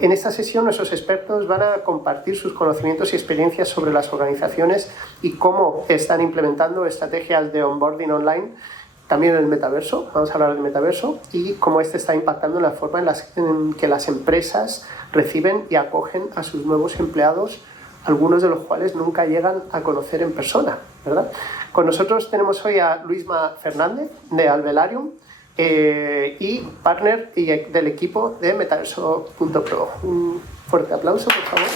En esta sesión nuestros expertos van a compartir sus conocimientos y experiencias sobre las organizaciones y cómo están implementando estrategias de onboarding online, también en el metaverso, vamos a hablar del metaverso, y cómo este está impactando en la forma en que las empresas reciben y acogen a sus nuevos empleados, algunos de los cuales nunca llegan a conocer en persona, ¿verdad? Con nosotros tenemos hoy a Luisma Fernández de Albelarium, y partner del equipo de Metaverso.pro. Un fuerte aplauso, por favor.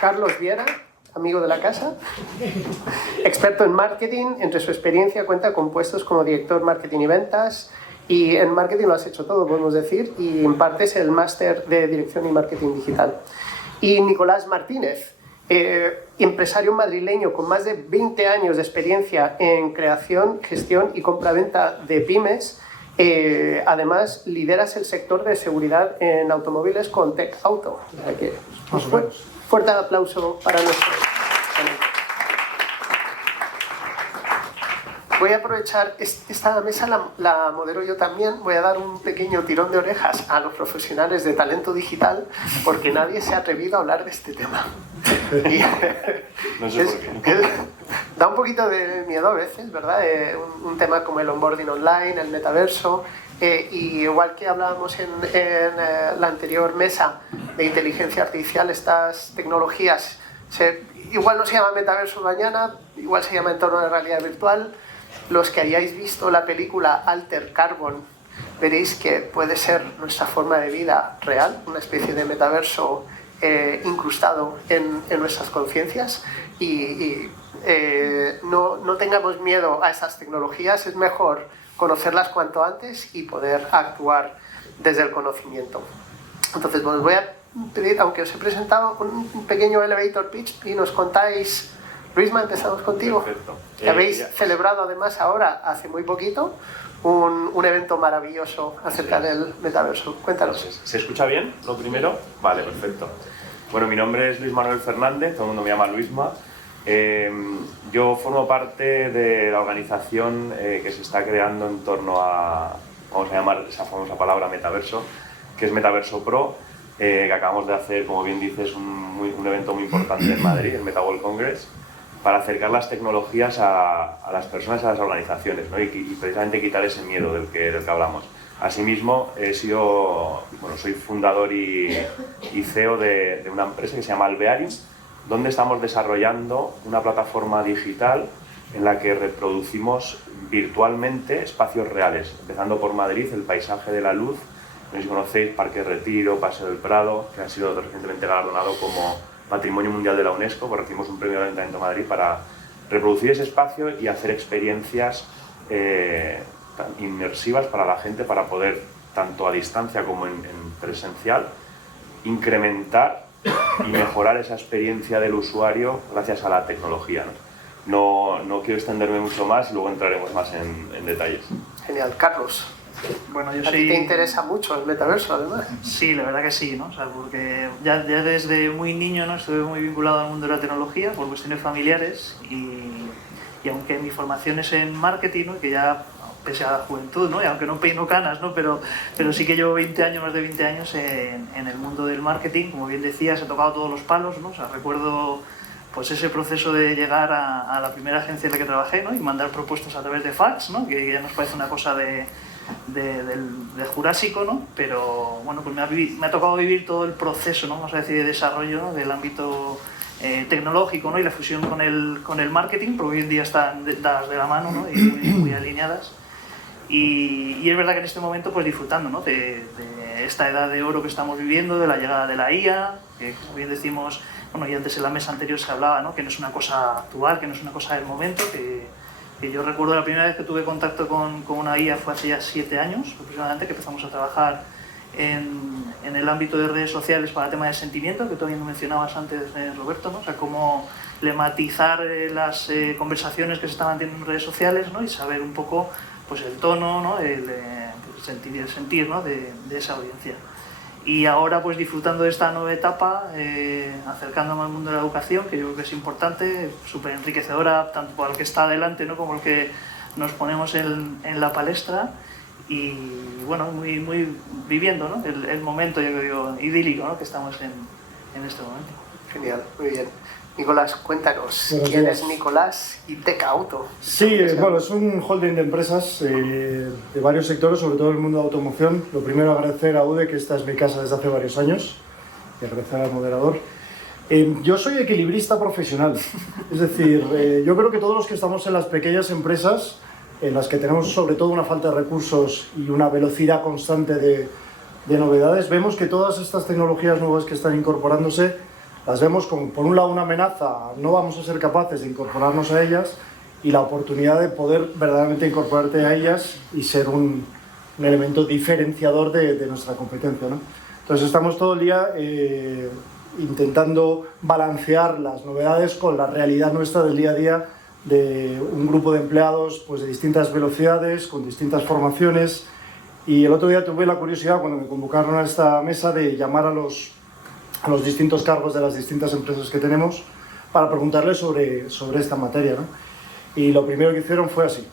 Carlos Viera, amigo de la casa, experto en marketing. Entre su experiencia cuenta con puestos como director marketing y ventas, y en marketing lo has hecho todo, podemos decir, y impartes el máster de dirección y marketing digital. Y Nicolás Martínez, empresario madrileño con más de 20 años de experiencia en creación, gestión y compraventa de pymes. Además, lideras el sector de seguridad en automóviles con Tech Auto. Fuerte aplauso para nuestro. Voy a aprovechar, esta mesa la modero yo también, voy a dar un pequeño tirón de orejas a los profesionales de talento digital porque nadie se ha atrevido a hablar de este tema. Y, no sé por qué. Da un poquito de miedo a veces, ¿verdad? Un tema como el onboarding online, el metaverso, y igual que hablábamos en la anterior mesa de inteligencia artificial, estas tecnologías, igual no se llama metaverso mañana, igual se llama entorno de realidad virtual. Los que hayáis visto la película Alter Carbon, veréis que puede ser nuestra forma de vida real, una especie de metaverso incrustado en nuestras conciencias, y no tengamos miedo a esas tecnologías, es mejor conocerlas cuanto antes y poder actuar desde el conocimiento. Entonces, os voy a pedir, aunque os he presentado, un pequeño elevator pitch y nos contáis. Luisma, empezamos contigo. Perfecto. Que habéis celebrado además ahora, hace muy poquito, un evento maravilloso acerca del metaverso. Cuéntanos. ¿Se escucha bien, lo primero? Vale, perfecto. Bueno, mi nombre es Luis Manuel Fernández, todo el mundo me llama Luisma. Yo formo parte de la organización que se está creando en torno a, vamos a llamar esa famosa palabra metaverso, que es Metaverso Pro, que acabamos de hacer, como bien dices, un evento muy importante en Madrid, el Meta World Congress, para acercar las tecnologías a las personas y a las organizaciones, ¿no? y precisamente quitar ese miedo del que hablamos. Asimismo, soy fundador y CEO de una empresa que se llama Albelarium, donde estamos desarrollando una plataforma digital en la que reproducimos virtualmente espacios reales, empezando por Madrid, el paisaje de la luz. No sé si conocéis Parque Retiro, Paseo del Prado, que ha sido recientemente galardonado como Patrimonio Mundial de la UNESCO, pues recibimos un premio del Ayuntamiento de Madrid para reproducir ese espacio y hacer experiencias inmersivas para la gente, para poder, tanto a distancia como en presencial, incrementar y mejorar esa experiencia del usuario gracias a la tecnología, ¿no? No quiero extenderme mucho más y luego entraremos más en detalles. Genial. Carlos. Bueno, ¿A ti te interesa mucho el metaverso, además? Sí, la verdad que sí, ¿no? O sea, porque ya desde muy niño, ¿no? Estuve muy vinculado al mundo de la tecnología por cuestiones familiares y aunque mi formación es en marketing, ¿no? Que ya pese a la juventud, ¿no? Y aunque no peino canas, ¿no? Pero sí que llevo 20 años, más de 20 años en el mundo del marketing. Como bien decías, he tocado todos los palos, ¿no? O sea, recuerdo pues ese proceso de llegar a la primera agencia en la que trabajé, ¿no? Y mandar propuestas a través de fax, ¿no? Que ya nos parece una cosa del Jurásico, ¿no? Pero bueno, pues me ha tocado vivir todo el proceso, ¿no? Vamos a decir, de desarrollo, ¿no? Del ámbito tecnológico, ¿no? Y la fusión con el marketing, porque hoy en día están dadas de la mano, ¿no? Y muy alineadas. Y es verdad que en este momento, pues disfrutando, ¿no? de esta edad de oro que estamos viviendo, de la llegada de la IA, que como bien decimos, bueno, y antes en la mesa anterior se hablaba, ¿no? Que no es una cosa actual, que no es una cosa del momento, que yo recuerdo la primera vez que tuve contacto con una IA fue hace ya 7 años aproximadamente, que empezamos a trabajar en el ámbito de redes sociales para el tema de sentimiento, que todavía no mencionabas antes, Roberto, ¿no? O sea, cómo lematizar las conversaciones que se estaban teniendo en redes sociales, ¿no? Y saber un poco pues el tono, ¿no? el sentir, ¿no? de esa audiencia. Y ahora pues disfrutando de esta nueva etapa, acercándome al mundo de la educación, que yo creo que es importante, súper enriquecedora, tanto para el que está adelante, ¿no? como el que nos ponemos en la palestra. y bueno, muy viviendo, ¿no? el momento, yo digo, idílico, ¿no? Que estamos en este momento. Genial, muy bien. Nicolás, cuéntanos, Buenos ¿quién días. es Nicolás y Teca Auto? Sí, bueno, es un holding de empresas de varios sectores, sobre todo el mundo de automoción. Lo primero, agradecer a UDE, que esta es mi casa desde hace varios años, y agradecer al moderador. Yo soy equilibrista profesional, es decir, yo creo que todos los que estamos en las pequeñas empresas, en las que tenemos sobre todo una falta de recursos y una velocidad constante de novedades, vemos que todas estas tecnologías nuevas que están incorporándose las vemos como, por un lado, una amenaza, no vamos a ser capaces de incorporarnos a ellas, y la oportunidad de poder verdaderamente incorporarte a ellas y ser un elemento diferenciador de nuestra competencia, ¿no? Entonces estamos todo el día intentando balancear las novedades con la realidad nuestra del día a día, de un grupo de empleados pues, de distintas velocidades, con distintas formaciones. Y el otro día tuve la curiosidad, cuando me convocaron a esta mesa, de llamar a los distintos cargos de las distintas empresas que tenemos para preguntarles sobre esta materia, ¿no? Y lo primero que hicieron fue así.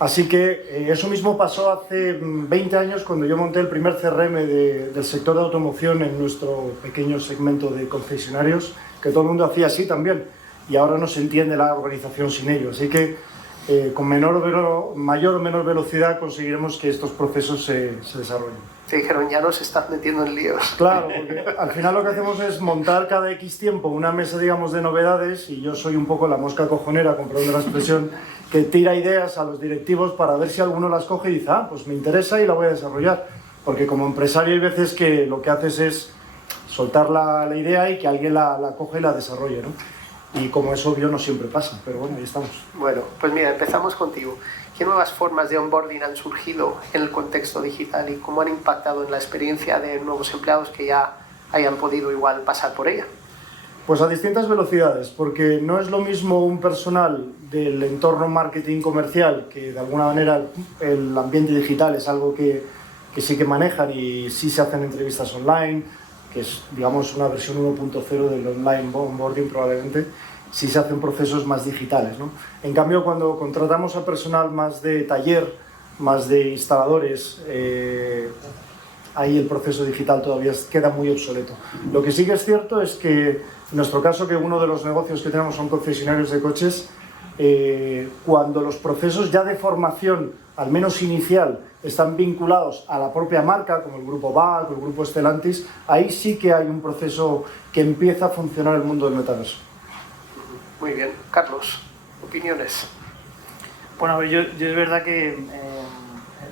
Así que eso mismo pasó hace 20 años, cuando yo monté el primer CRM del sector de automoción en nuestro pequeño segmento de concesionarios, que todo el mundo hacía así también, y ahora no se entiende la organización sin ello. Así que con mayor o menor velocidad conseguiremos que estos procesos se desarrollen. Te dijeron, ya nos estás metiendo en líos. Claro, porque al final lo que hacemos es montar cada X tiempo una mesa, digamos, de novedades, y yo soy un poco la mosca cojonera, con perdón de la expresión, que tira ideas a los directivos para ver si alguno las coge y dice, ah, pues me interesa y la voy a desarrollar. Porque como empresario hay veces que lo que haces es soltar la idea y que alguien la coge y la desarrolle, ¿no? Y como es obvio, no siempre pasa, pero bueno, ahí estamos. Bueno, pues mira, empezamos contigo. ¿Qué nuevas formas de onboarding han surgido en el contexto digital y cómo han impactado en la experiencia de nuevos empleados que ya hayan podido igual pasar por ella? Pues a distintas velocidades, porque no es lo mismo un personal del entorno marketing comercial, que de alguna manera el ambiente digital es algo que sí que manejan y sí se hacen entrevistas online, que es, digamos, una versión 1.0 del online onboarding probablemente. Sí se hacen procesos más digitales, ¿no? En cambio, cuando contratamos a personal más de taller, más de instaladores, ahí el proceso digital todavía queda muy obsoleto. Lo que sí que es cierto es que, en nuestro caso, que uno de los negocios que tenemos son concesionarios de coches, cuando los procesos ya de formación, al menos inicial, están vinculados a la propia marca, como el grupo BAC o el grupo Stellantis, ahí sí que hay un proceso que empieza a funcionar el mundo del metaverso. Muy bien. Carlos, opiniones. Bueno, a ver, yo es verdad que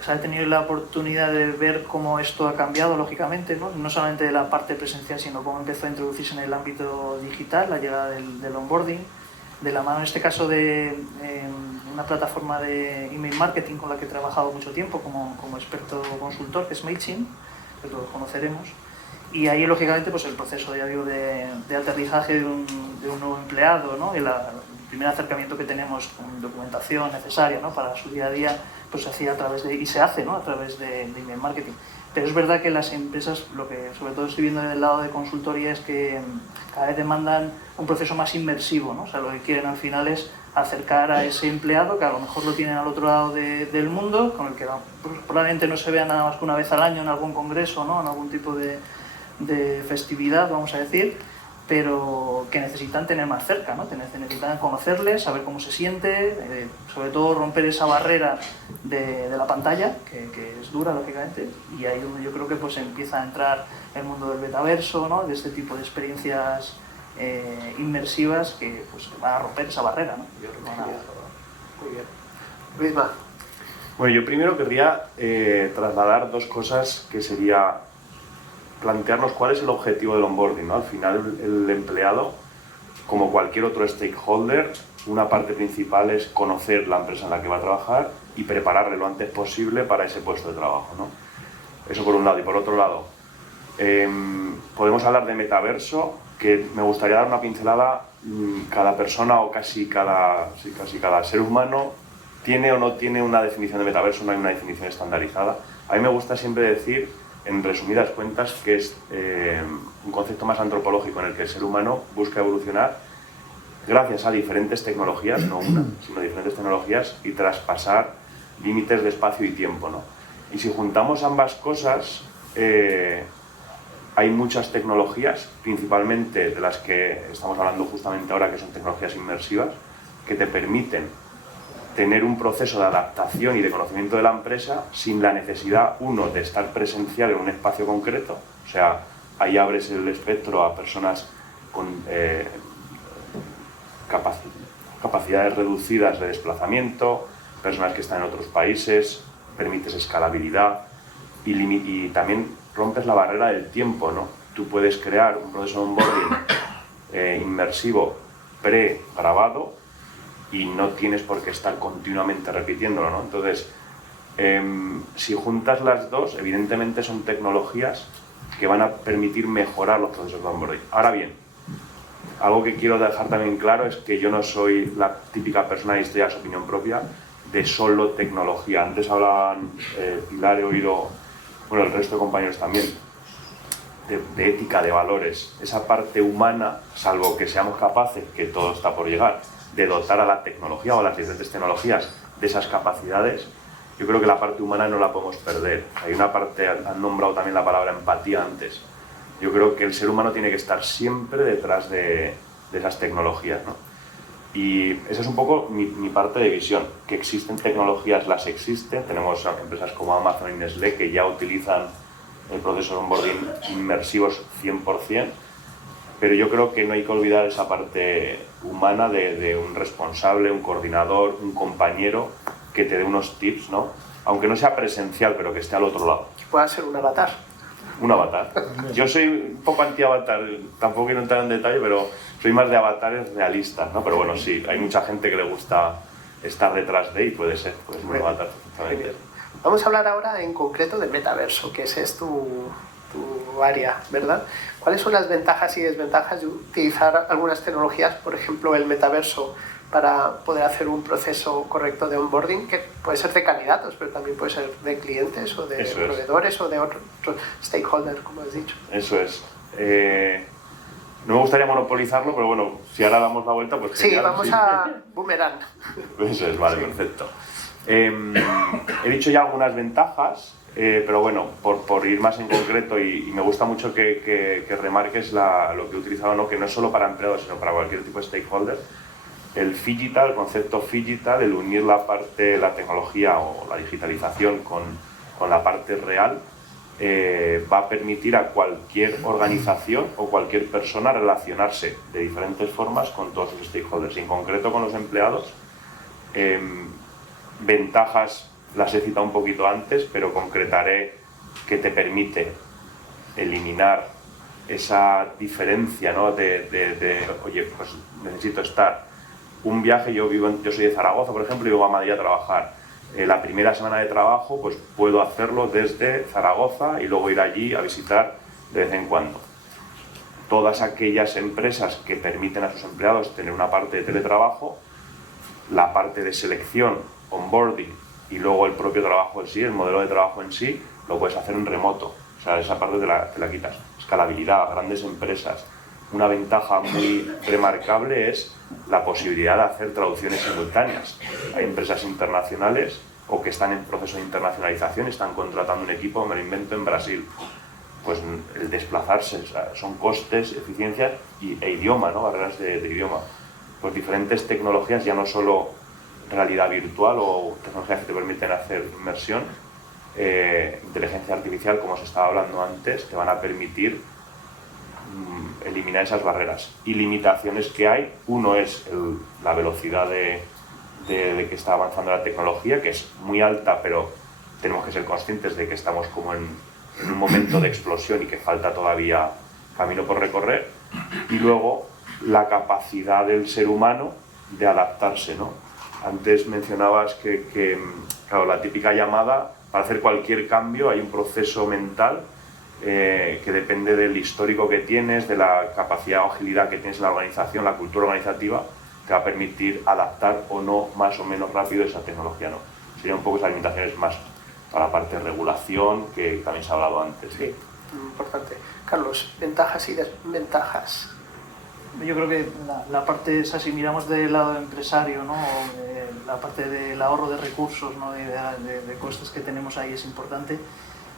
he tenido la oportunidad de ver cómo esto ha cambiado, lógicamente, ¿no? No solamente de la parte presencial, sino cómo empezó a introducirse en el ámbito digital, la llegada del onboarding, de la mano en este caso de una plataforma de email marketing con la que he trabajado mucho tiempo como experto consultor, que es MailChimp, que todos conoceremos. Y ahí, lógicamente, pues el proceso de aterrizaje de un nuevo empleado, ¿no? El primer acercamiento que tenemos con documentación necesaria, ¿no? Para su día a día, pues se hacía a través de, y se hace, ¿no? A través de email marketing. Pero es verdad que las empresas, lo que sobre todo estoy viendo del lado de consultoría, es que cada vez demandan un proceso más inmersivo, ¿no? O sea, lo que quieren al final es acercar a ese empleado, que a lo mejor lo tienen al otro lado del mundo, con el que pues, probablemente no se vea nada más que una vez al año en algún congreso, ¿no? En algún tipo de festividad, vamos a decir, pero que necesitan tener más cerca, ¿no? Necesitan conocerles, saber cómo se siente, sobre todo romper esa barrera de la pantalla, que es dura, lógicamente, y ahí donde yo creo que pues empieza a entrar el mundo del metaverso, ¿no? De este tipo de experiencias inmersivas que pues van a romper esa barrera, ¿no? Yo creo que van a... Muy bien. Luisma. Bueno, yo primero querría trasladar dos cosas, que sería plantearnos cuál es el objetivo del onboarding, ¿no? Al final, el empleado, como cualquier otro stakeholder, una parte principal es conocer la empresa en la que va a trabajar y prepararle lo antes posible para ese puesto de trabajo, ¿no? Eso por un lado. Y por otro lado, podemos hablar de metaverso, que me gustaría dar una pincelada. Cada persona o casi cada ser humano tiene o no tiene una definición de metaverso, no hay una definición estandarizada. A mí me gusta siempre decir, en resumidas cuentas, que es un concepto más antropológico en el que el ser humano busca evolucionar gracias a diferentes tecnologías, no una, sino diferentes tecnologías, y traspasar límites de espacio y tiempo, ¿no? Y si juntamos ambas cosas, hay muchas tecnologías, principalmente de las que estamos hablando justamente ahora, que son tecnologías inmersivas, que te permiten tener un proceso de adaptación y de conocimiento de la empresa sin la necesidad, uno, de estar presencial en un espacio concreto, o sea, ahí abres el espectro a personas con capacidades reducidas de desplazamiento, personas que están en otros países, permites escalabilidad y también rompes la barrera del tiempo, ¿no? Tú puedes crear un proceso de onboarding inmersivo pre-grabado y no tienes por qué estar continuamente repitiéndolo, ¿no? Entonces, si juntas las dos, evidentemente son tecnologías que van a permitir mejorar los procesos de onboarding. Ahora bien, algo que quiero dejar también claro es que yo no soy la típica persona, y esto ya es opinión propia, de solo tecnología. Antes hablaban Pilar, he oído, bueno, el resto de compañeros también, de ética, de valores. Esa parte humana, salvo que seamos capaces, que todo está por llegar, de dotar a la tecnología o a las diferentes tecnologías de esas capacidades, yo creo que la parte humana no la podemos perder. Hay una parte, han nombrado también la palabra empatía antes. Yo creo que el ser humano tiene que estar siempre detrás de esas tecnologías, ¿no? Y esa es un poco mi parte de visión, que existen tecnologías, las existen, tenemos empresas como Amazon y Nestlé que ya utilizan el proceso de onboarding inmersivos 100%, pero yo creo que no hay que olvidar esa parte humana de un responsable, un coordinador, un compañero que te dé unos tips, ¿no? Aunque no sea presencial, pero que esté al otro lado. Que pueda ser un avatar. Un avatar. Yo soy un poco anti-avatar, tampoco quiero entrar en detalle, pero soy más de avatares realistas, ¿no? Pero bueno, sí, hay mucha gente que le gusta estar detrás de y puede ser un avatar perfectamente. Vamos a hablar ahora en concreto del metaverso, que ese es tu área, ¿verdad? ¿Cuáles son las ventajas y desventajas de utilizar algunas tecnologías, por ejemplo el metaverso, para poder hacer un proceso correcto de onboarding, que puede ser de candidatos, pero también puede ser de clientes o de proveedores o de otros stakeholders, como has dicho? Eso es. No me gustaría monopolizarlo, pero bueno, si ahora damos la vuelta, pues sí, genial. Vamos a boomerang. Eso es, vale, sí. Perfecto. He dicho ya algunas ventajas, pero bueno, por ir más en concreto, y me gusta mucho que remarques lo que he utilizado, ¿no? Que no es solo para empleados, sino para cualquier tipo de stakeholder. El phygital, el concepto phygital, el unir la tecnología o la digitalización con la parte real, va a permitir a cualquier organización o cualquier persona relacionarse de diferentes formas con todos los stakeholders, y en concreto con los empleados. Ventajas las he citado un poquito antes, pero concretaré que te permite eliminar esa diferencia, ¿no? Oye, pues necesito estar un viaje, yo soy de Zaragoza, por ejemplo, y voy a Madrid a trabajar. La primera semana de trabajo, pues puedo hacerlo desde Zaragoza y luego ir allí a visitar de vez en cuando. Todas aquellas empresas que permiten a sus empleados tener una parte de teletrabajo, la parte de selección, onboarding y luego el propio trabajo en sí, el modelo de trabajo en sí, lo puedes hacer en remoto. O sea, esa parte te la quitas. Escalabilidad, grandes empresas. Una ventaja muy remarcable es la posibilidad de hacer traducciones simultáneas. Hay empresas internacionales o que están en proceso de internacionalización, están contratando un equipo, me lo invento, en Brasil. Pues el desplazarse, o sea, son costes, eficiencias e idioma, ¿no? Barreras de idioma. Pues diferentes tecnologías, ya no solo realidad virtual o tecnologías que te permiten hacer inmersión, inteligencia artificial, como os estaba hablando antes, te van a permitir eliminar esas barreras y limitaciones que hay. Uno es la velocidad de que está avanzando la tecnología, que es muy alta, pero tenemos que ser conscientes de que estamos como en un momento de explosión y que falta todavía camino por recorrer. Y luego la capacidad del ser humano de adaptarse, ¿no? Antes mencionabas que claro, la típica llamada, para hacer cualquier cambio hay un proceso mental que depende del histórico que tienes, de la capacidad o agilidad que tienes en la organización, la cultura organizativa, te va a permitir adaptar o no más o menos rápido esa tecnología, ¿no? Serían un poco esas limitaciones más para la parte de regulación, que también se ha hablado antes. Sí, importante. Carlos, ventajas y desventajas. Yo creo que la parte esa, si miramos del lado empresario, ¿no? la parte del ahorro de recursos, ¿no? de costes que tenemos ahí es importante.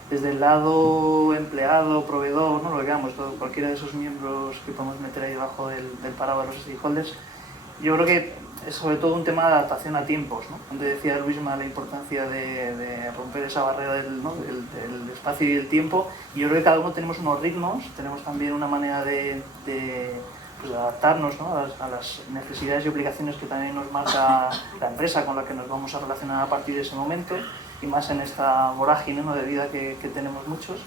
Desde el lado empleado, proveedor, ¿no? Lo que digamos, cualquiera de esos miembros que podemos meter ahí debajo del paraguas de los stakeholders, yo creo que es sobre todo un tema de adaptación a tiempos, ¿no? Antes decía Luisma la importancia de romper esa barrera del espacio y del tiempo, y yo creo que cada uno tenemos unos ritmos, tenemos también una manera de adaptarnos, ¿no? a las necesidades y obligaciones que también nos marca la empresa con la que nos vamos a relacionar a partir de ese momento, y más en esta vorágine, ¿no? de vida que tenemos muchos.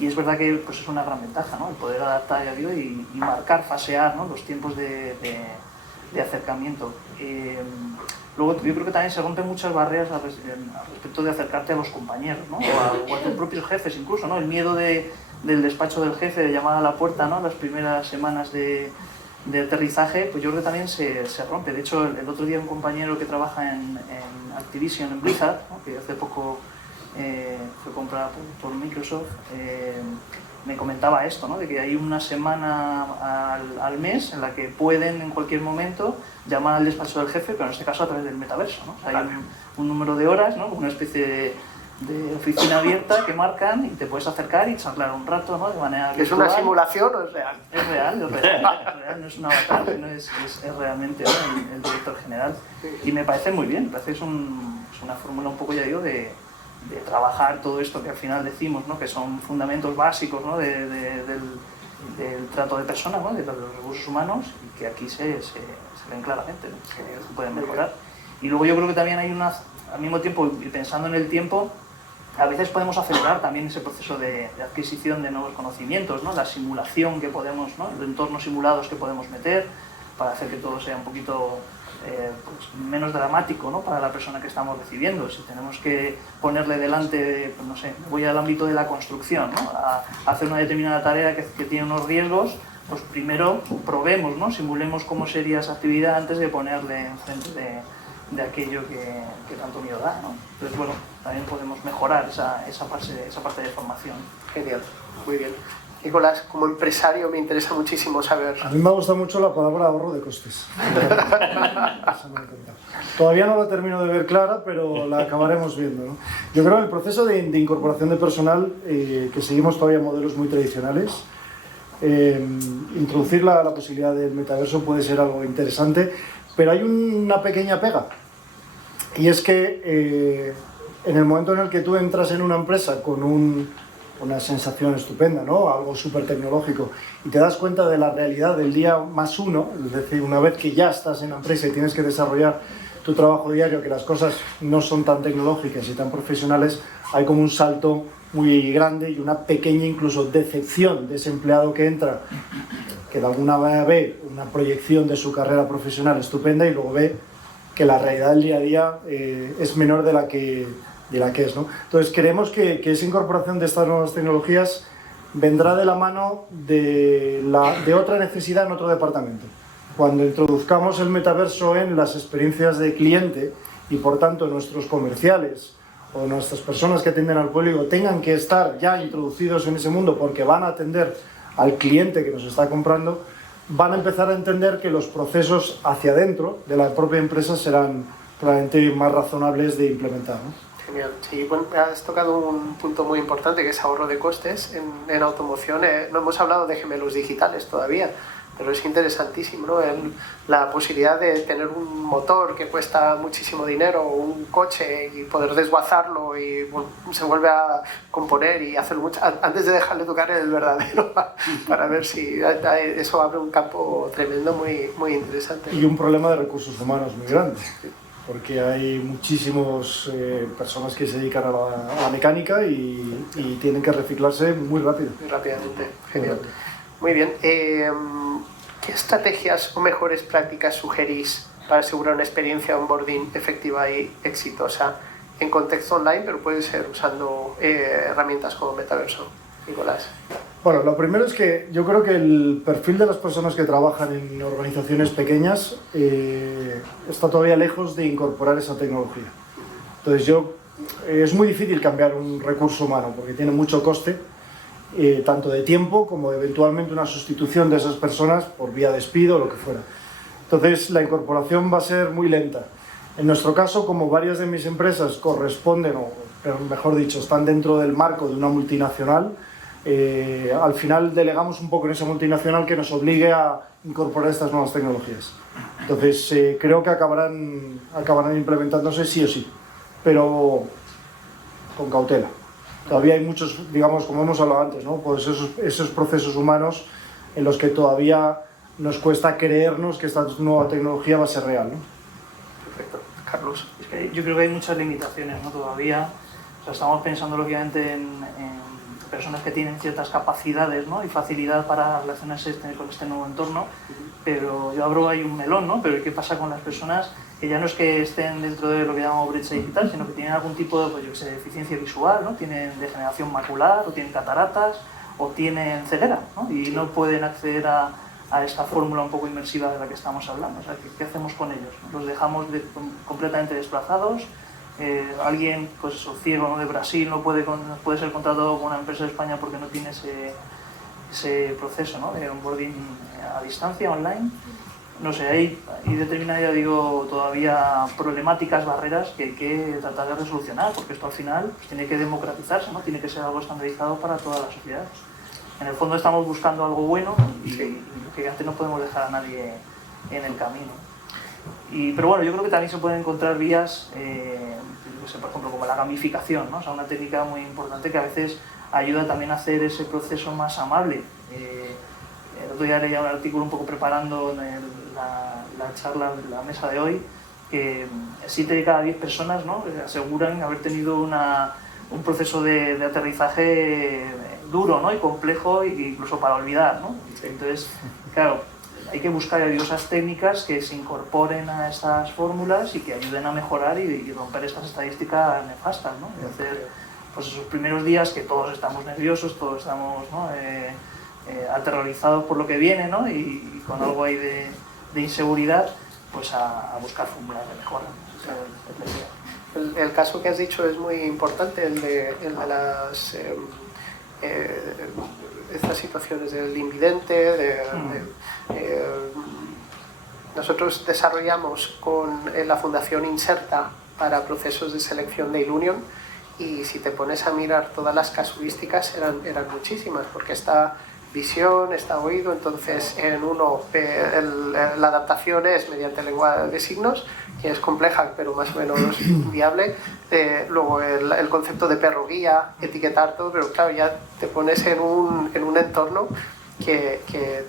Y es verdad que pues, es una gran ventaja, ¿no? El poder adaptar, ya digo, y marcar, fasear, ¿no? los tiempos de acercamiento. Luego yo creo que también se rompen muchas barreras al respecto de acercarte a los compañeros, ¿no? o a tus propios jefes incluso, ¿no? El miedo del despacho del jefe, de llamar a la puerta, ¿no? Las primeras semanas de aterrizaje, pues yo creo que también se rompe. De hecho, el otro día un compañero que trabaja en Activision, en Blizzard, ¿no? que hace poco fue comprada por Microsoft, me comentaba esto, ¿no? De que hay una semana al mes en la que pueden en cualquier momento llamar al despacho del jefe, pero en este caso a través del metaverso, ¿no? O sea, hay un número de horas, ¿no? Una especie de oficina abierta que marcan y te puedes acercar y charlar un rato, ¿no? De manera virtual. ¿Es una simulación o es real? Es real, es real, no es un avatar, sino es realmente, ¿no? el director general. Y me parece muy bien, me parece que es una fórmula un poco, ya digo, de trabajar todo esto que al final decimos, ¿no? Que son fundamentos básicos, ¿no? del trato de personas, ¿no? De los recursos humanos, y que aquí se ven claramente, ¿no? Que se pueden mejorar. Y luego yo creo que también hay al mismo tiempo, y pensando en el tiempo, a veces podemos acelerar también ese proceso de adquisición de nuevos conocimientos, ¿no? La simulación que podemos, ¿no? Los entornos simulados que podemos meter para hacer que todo sea un poquito pues menos dramático, ¿no? Para la persona que estamos recibiendo. Si tenemos que ponerle delante, pues no sé, voy al ámbito de la construcción, ¿no? A hacer una determinada tarea que tiene unos riesgos, pues primero probemos, ¿no? Simulemos cómo sería esa actividad antes de ponerle enfrente de aquello que tanto miedo da, ¿no? Entonces, bueno, también podemos mejorar esa parte de formación. Genial, muy bien. Nicolás, como empresario me interesa muchísimo saber... A mí me ha gustado mucho la palabra ahorro de costes. Todavía no la termino de ver clara, pero la acabaremos viendo, ¿no? Yo creo que el proceso de incorporación de personal, que seguimos todavía modelos muy tradicionales, introducir la posibilidad del metaverso puede ser algo interesante, pero hay una pequeña pega, y es que en el momento en el que tú entras en una empresa con una sensación estupenda, ¿no? Algo súper tecnológico, y te das cuenta de la realidad del día más uno, es decir, una vez que ya estás en la empresa y tienes que desarrollar tu trabajo diario, que las cosas no son tan tecnológicas y tan profesionales, hay como un salto muy grande y una pequeña incluso decepción de ese empleado que entra, que de alguna manera ve una proyección de su carrera profesional estupenda y luego ve que la realidad del día a día es menor de la que es, ¿no? Entonces creemos que esa incorporación de estas nuevas tecnologías vendrá de la mano de otra necesidad en otro departamento. Cuando introduzcamos el metaverso en las experiencias de cliente y por tanto nuestros comerciales o nuestras personas que atienden al público tengan que estar ya introducidos en ese mundo porque van a atender al cliente que nos está comprando, van a empezar a entender que los procesos hacia adentro de la propia empresa serán probablemente más razonables de implementar, ¿no? Genial. Sí, bueno, has tocado un punto muy importante que es ahorro de costes en automoción. No hemos hablado de gemelos digitales todavía, pero es interesantísimo, ¿no? La posibilidad de tener un motor que cuesta muchísimo dinero o un coche y poder desguazarlo y bueno, se vuelve a componer y hacerlo mucho antes de dejarle tocar el verdadero para ver si eso abre un campo tremendo muy, muy interesante. Y un problema de recursos humanos muy grande, porque hay muchísimas personas que se dedican a la mecánica y tienen que reciclarse muy rápido. Muy rápidamente, genial. Muy bien. ¿Qué estrategias o mejores prácticas sugerís para asegurar una experiencia de onboarding efectiva y exitosa en contexto online, pero puede ser usando herramientas como Metaverso? Nicolás. Bueno, lo primero es que yo creo que el perfil de las personas que trabajan en organizaciones pequeñas está todavía lejos de incorporar esa tecnología. Entonces es muy difícil cambiar un recurso humano porque tiene mucho coste, tanto de tiempo como eventualmente una sustitución de esas personas por vía despido o lo que fuera. Entonces la incorporación va a ser muy lenta. En nuestro caso, como varias de mis empresas corresponden, o mejor dicho, están dentro del marco de una multinacional, al final delegamos un poco en esa multinacional que nos obligue a incorporar estas nuevas tecnologías. Entonces, creo que acabarán implementándose sí o sí, pero con cautela. Todavía hay muchos, digamos, como hemos hablado antes, ¿no? Pues esos procesos humanos en los que todavía nos cuesta creernos que esta nueva tecnología va a ser real, ¿no? Perfecto. Carlos. Es que yo creo que hay muchas limitaciones, ¿no? Todavía, o sea, estamos pensando lógicamente en personas que tienen ciertas capacidades, ¿no? Y facilidad para relacionarse con este nuevo entorno, pero yo abro ahí un melón, ¿no? Pero ¿qué pasa con las personas que ya no es que estén dentro de lo que llamamos brecha digital, sino que tienen algún tipo de, pues, yo qué sé, deficiencia visual, ¿no? Tienen degeneración macular, o tienen cataratas, o tienen ceguera, ¿no? Y no pueden acceder a esta fórmula un poco inmersiva de la que estamos hablando. O sea, ¿qué hacemos con ellos? ¿Los dejamos completamente desplazados? Alguien, pues eso, ciego, ¿no? De Brasil no puede ser contratado con una empresa de España porque no tiene ese proceso, ¿no? De onboarding a distancia, online. No sé, hay determinadas, ya digo, todavía problemáticas, barreras que hay que tratar de resolucionar, porque esto al final pues, tiene que democratizarse, ¿no? Tiene que ser algo estandarizado para toda la sociedad. En el fondo estamos buscando algo bueno y que antes no podemos dejar a nadie en el camino. Pero bueno, yo creo que también se pueden encontrar vías, por ejemplo, como la gamificación, ¿no? O sea, una técnica muy importante que a veces ayuda también a hacer ese proceso más amable. El otro día leía un artículo un poco preparando la charla, la mesa de hoy, que 7 de cada 10 personas, ¿no? Aseguran haber tenido un proceso de aterrizaje duro, ¿no? Y complejo, incluso para olvidar, ¿no? Entonces, claro, hay que buscar esas técnicas que se incorporen a estas fórmulas y que ayuden a mejorar y romper estas estadísticas nefastas, ¿no? Y hacer pues, esos primeros días que todos estamos nerviosos, todos estamos, ¿no? Aterrorizados por lo que viene, ¿no? Y con algo ahí de inseguridad, pues a buscar fórmulas de mejora. El caso que has dicho es muy importante, el de las estas situaciones del invidente, nosotros desarrollamos con la Fundación Inserta para procesos de selección de Ilunion, y si te pones a mirar todas las casuísticas eran muchísimas, porque está visión, está oído, entonces en uno la adaptación es mediante lengua de signos, que es compleja pero más o menos viable, luego el concepto de perro guía, etiquetar todo, pero claro, ya te pones en un entorno que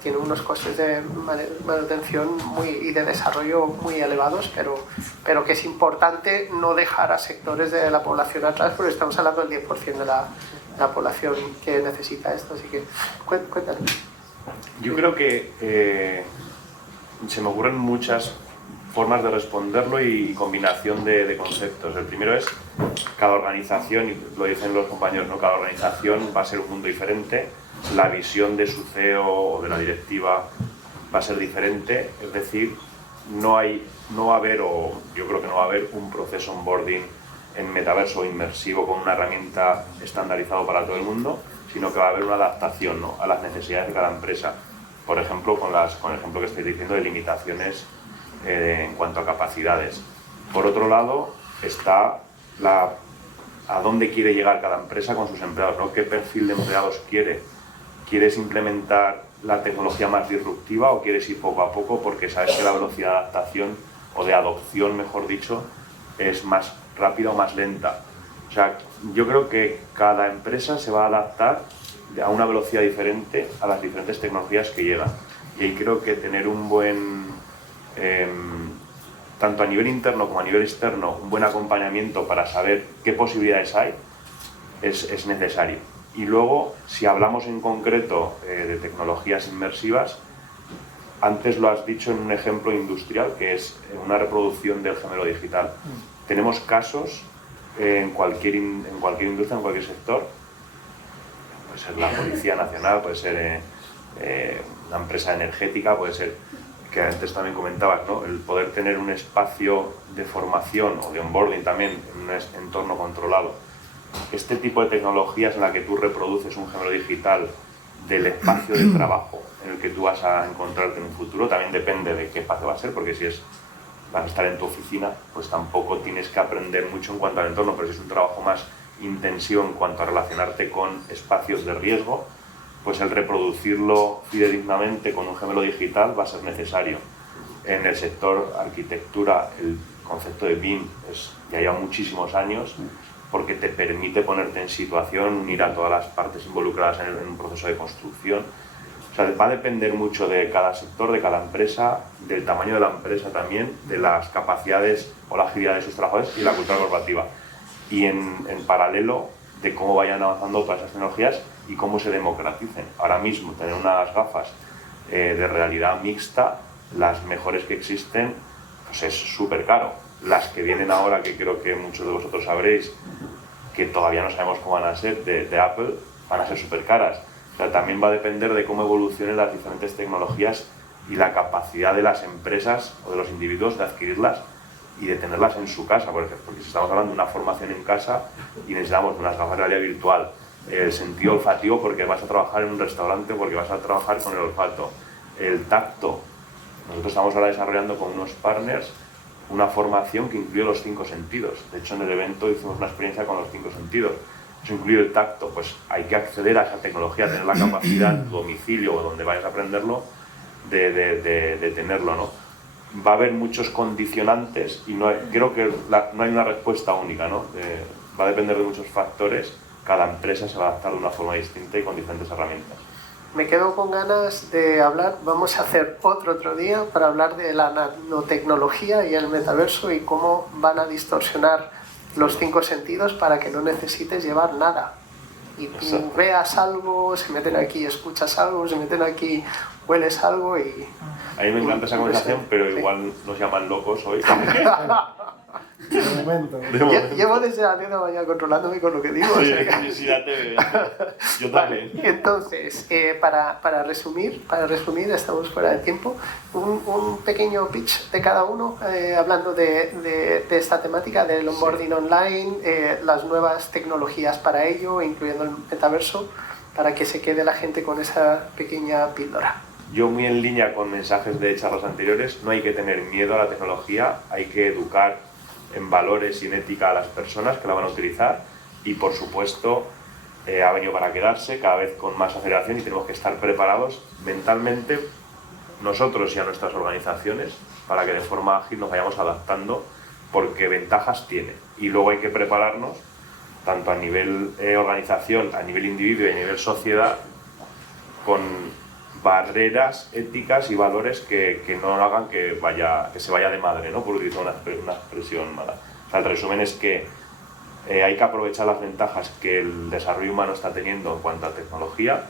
tiene unos costes de manutención y de desarrollo muy elevados, pero que es importante no dejar a sectores de la población atrás, porque estamos hablando del 10% de la población que necesita esto, así que cuéntanos. Yo creo que se me ocurren muchas formas de responderlo y combinación de conceptos. El primero es cada organización, y lo dicen los compañeros, ¿no? Cada organización va a ser un mundo diferente, la visión de su CEO o de la directiva va a ser diferente, es decir, no va a haber, o yo creo que no va a haber un proceso onboarding en metaverso inmersivo con una herramienta estandarizado para todo el mundo, sino que va a haber una adaptación, ¿no? A las necesidades de cada empresa. Por ejemplo, con el ejemplo que estoy diciendo de limitaciones en cuanto a capacidades. Por otro lado, está a dónde quiere llegar cada empresa con sus empleados, ¿no? ¿Qué perfil de empleados quiere? ¿Quieres implementar la tecnología más disruptiva o quieres ir poco a poco porque sabes que la velocidad de adaptación o de adopción, mejor dicho, es más rápida o más lenta? O sea, yo creo que cada empresa se va a adaptar a una velocidad diferente a las diferentes tecnologías que llegan. Y ahí creo que tener un buen, tanto a nivel interno como a nivel externo, un buen acompañamiento para saber qué posibilidades hay, es necesario. Y luego, si hablamos en concreto de tecnologías inmersivas, antes lo has dicho en un ejemplo industrial, que es una reproducción del gemelo digital. Tenemos casos en cualquier industria, en cualquier sector. Puede ser la Policía Nacional, puede ser una empresa energética, puede ser, que antes también comentabas, ¿no? El poder tener un espacio de formación o de onboarding también en un entorno controlado. Este tipo de tecnologías en la que tú reproduces un gemelo digital del espacio de trabajo en el que tú vas a encontrarte en un futuro, también depende de qué espacio va a ser, porque si es vas a estar en tu oficina, pues tampoco tienes que aprender mucho en cuanto al entorno, pero si es un trabajo más intensivo en cuanto a relacionarte con espacios de riesgo, pues el reproducirlo fidedignamente con un gemelo digital va a ser necesario. En el sector arquitectura, el concepto de BIM ya lleva muchísimos años, porque te permite ponerte en situación, unir a todas las partes involucradas en un proceso de construcción. O sea, va a depender mucho de cada sector, de cada empresa, del tamaño de la empresa también, de las capacidades o la agilidad de sus trabajadores y la cultura corporativa. Y en paralelo de cómo vayan avanzando todas esas tecnologías y cómo se democraticen. Ahora mismo tener unas gafas de realidad mixta, las mejores que existen, pues es súper caro. Las que vienen ahora, que creo que muchos de vosotros sabréis, que todavía no sabemos cómo van a ser, de Apple, van a ser súper caras. O sea, también va a depender de cómo evolucionen las diferentes tecnologías y la capacidad de las empresas o de los individuos de adquirirlas y de tenerlas en su casa, por ejemplo, porque si estamos hablando de una formación en casa y necesitamos unas gafas de realidad virtual, el sentido olfativo porque vas a trabajar en un restaurante, porque vas a trabajar con el olfato, el tacto. Nosotros estamos ahora desarrollando con unos partners una formación que incluye los 5 sentidos. De hecho, en el evento hicimos una experiencia con los 5 sentidos. Eso incluye el tacto, pues hay que acceder a esa tecnología, tener la capacidad en tu domicilio o donde vayas a aprenderlo, de tenerlo, ¿no? Va a haber muchos condicionantes y creo que no hay una respuesta única, ¿no? Va a depender de muchos factores, cada empresa se va a adaptar de una forma distinta y con diferentes herramientas. Me quedo con ganas de hablar, vamos a hacer otro día para hablar de la nanotecnología y el metaverso y cómo van a distorsionar los 5 sentidos para que no necesites llevar nada. Y tú veas algo, se meten aquí, escuchas algo, se meten aquí, hueles algo y... A mí me encanta esa conversación, pero igual nos llaman locos hoy. De momento. Llevo desde la 10 de la mañana controlándome con lo que digo. Sí, sí, ya te veo. Yo también. Entonces, para resumir, estamos fuera de tiempo, un pequeño pitch de cada uno, hablando de esta temática del onboarding online, las nuevas tecnologías para ello, incluyendo el metaverso, para que se quede la gente con esa pequeña píldora. Yo muy en línea con mensajes de charlas anteriores, no hay que tener miedo a la tecnología, hay que educar en valores y en ética a las personas que la van a utilizar y por supuesto ha venido para quedarse cada vez con más aceleración y tenemos que estar preparados mentalmente nosotros y a nuestras organizaciones para que de forma ágil nos vayamos adaptando porque ventajas tiene y luego hay que prepararnos tanto a nivel organización, a nivel individuo y a nivel sociedad con barreras éticas y valores que no hagan que se vaya de madre, ¿no? Por utilizar una expresión mala. O sea, el resumen es que hay que aprovechar las ventajas que el desarrollo humano está teniendo en cuanto a tecnología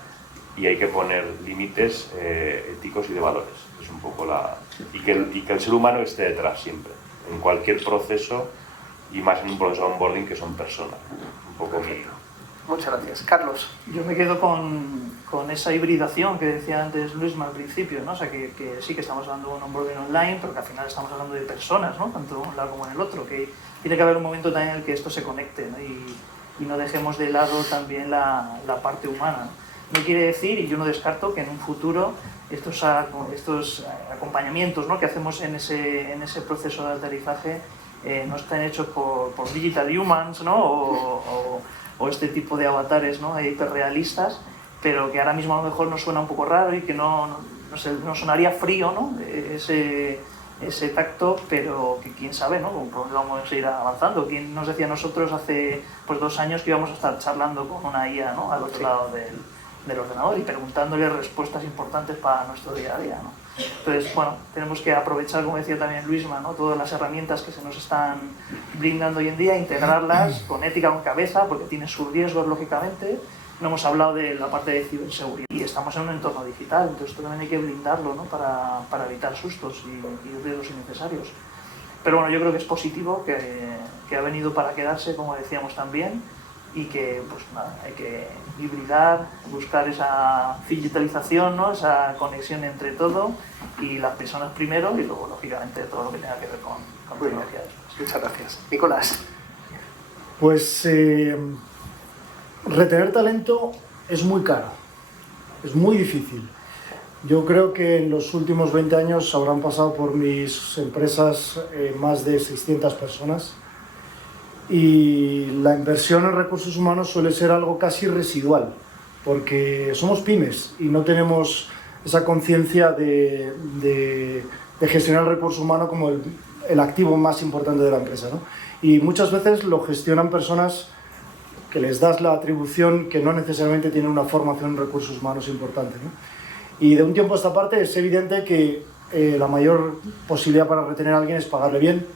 y hay que poner límites éticos y de valores. Es un poco y que el ser humano esté detrás siempre, en cualquier proceso y más en un proceso de onboarding que son personas. Un poco mi... Muchas gracias. Carlos. Yo me quedo con esa hibridación que decía antes Luisma al principio, ¿no? O sea, que sí que estamos hablando de un onboarding online, pero que al final estamos hablando de personas, ¿no? Tanto en un lado como en el otro, que tiene que haber un momento también en el que esto se conecte, ¿no? Y no dejemos de lado también la parte humana. No quiere decir, y yo no descarto, que en un futuro estos acompañamientos, ¿no? que hacemos en ese proceso de aterrizaje no estén hechos por digital humans, ¿no? o este tipo de avatares, ¿no? hiperrealistas, pero que ahora mismo a lo mejor nos suena un poco raro y que no sonaría frío, ¿no? ese tacto, pero que quién sabe, ¿no? Cómo vamos a ir avanzando. ¿Quién nos decía a nosotros hace 2 años que íbamos a estar charlando con una IA, ¿no? al otro lado del ordenador y preguntándole respuestas importantes para nuestro día a día, ¿no? Entonces, bueno, tenemos que aprovechar, como decía también Luisma, ¿no? todas las herramientas que se nos están brindando hoy en día, integrarlas con ética, con cabeza, porque tienen sus riesgos, lógicamente. No hemos hablado de la parte de ciberseguridad y estamos en un entorno digital, entonces esto también hay que blindarlo, ¿no? para evitar sustos y riesgos innecesarios. Pero bueno, yo creo que es positivo, que ha venido para quedarse, como decíamos también, y que pues nada, hay que hibridar, buscar esa digitalización, ¿no? esa conexión entre todo y las personas primero y luego lógicamente todo lo que tenga que ver con tecnología después. Muchas gracias. Nicolás. Pues retener talento es muy caro, es muy difícil. Yo creo que en los últimos 20 años habrán pasado por mis empresas más de 600 personas y la inversión en recursos humanos suele ser algo casi residual, porque somos pymes y no tenemos esa conciencia de gestionar el recurso humano como el activo más importante de la empresa, ¿no? Y muchas veces lo gestionan personas que les das la atribución que no necesariamente tienen una formación en recursos humanos importante, ¿no? Y de un tiempo a esta parte es evidente que la mayor posibilidad para retener a alguien es pagarle bien,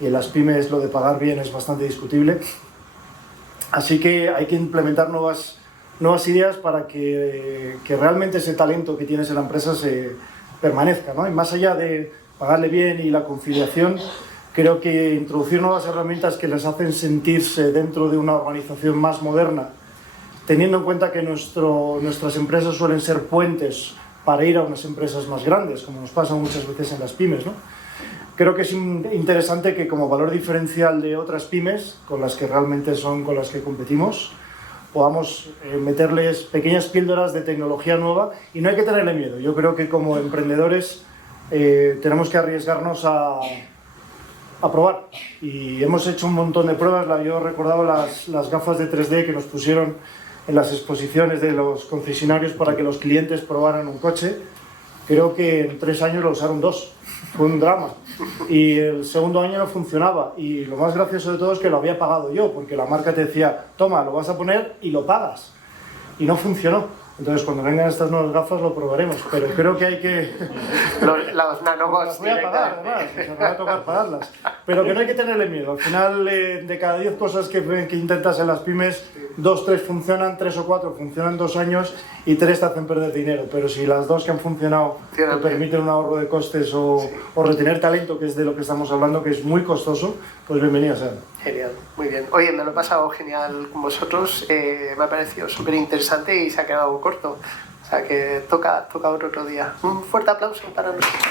y en las pymes lo de pagar bien es bastante discutible. Así que hay que implementar nuevas ideas para que realmente ese talento que tienes en la empresa se permanezca, ¿no? Y más allá de pagarle bien y la conciliación, creo que introducir nuevas herramientas que les hacen sentirse dentro de una organización más moderna, teniendo en cuenta que nuestras empresas suelen ser puentes para ir a unas empresas más grandes, como nos pasa muchas veces en las pymes, ¿no? Creo que es interesante que como valor diferencial de otras pymes, con las que realmente son con las que competimos, podamos meterles pequeñas píldoras de tecnología nueva y no hay que tenerle miedo. Yo creo que como emprendedores tenemos que arriesgarnos a probar y hemos hecho un montón de pruebas. Yo recordaba las gafas de 3D que nos pusieron en las exposiciones de los concesionarios para que los clientes probaran un coche. Creo que en 3 años lo usaron 2, fue un drama y el segundo año no funcionaba y lo más gracioso de todo es que lo había pagado yo, porque la marca te decía, toma, lo vas a poner y lo pagas, y no funcionó. Entonces, cuando vengan estas nuevas gafas lo probaremos, pero creo que hay que... Los nanobots. Las voy a pagar, además, me va a tocar pagarlas. Pero que no hay que tenerle miedo. Al final, de cada 10 cosas que intentas en las pymes, 2, 3 funcionan, 3 o 4 funcionan 2 años y 3 te hacen perder dinero. Pero si las 2 que han funcionado te permiten un ahorro de costes o retener talento, que es de lo que estamos hablando, que es muy costoso, pues bienvenidos sean. Genial, muy bien. Oye, me lo he pasado genial con vosotros, me ha parecido súper interesante y se ha quedado corto. O sea que toca otro día. Un fuerte aplauso para nosotros.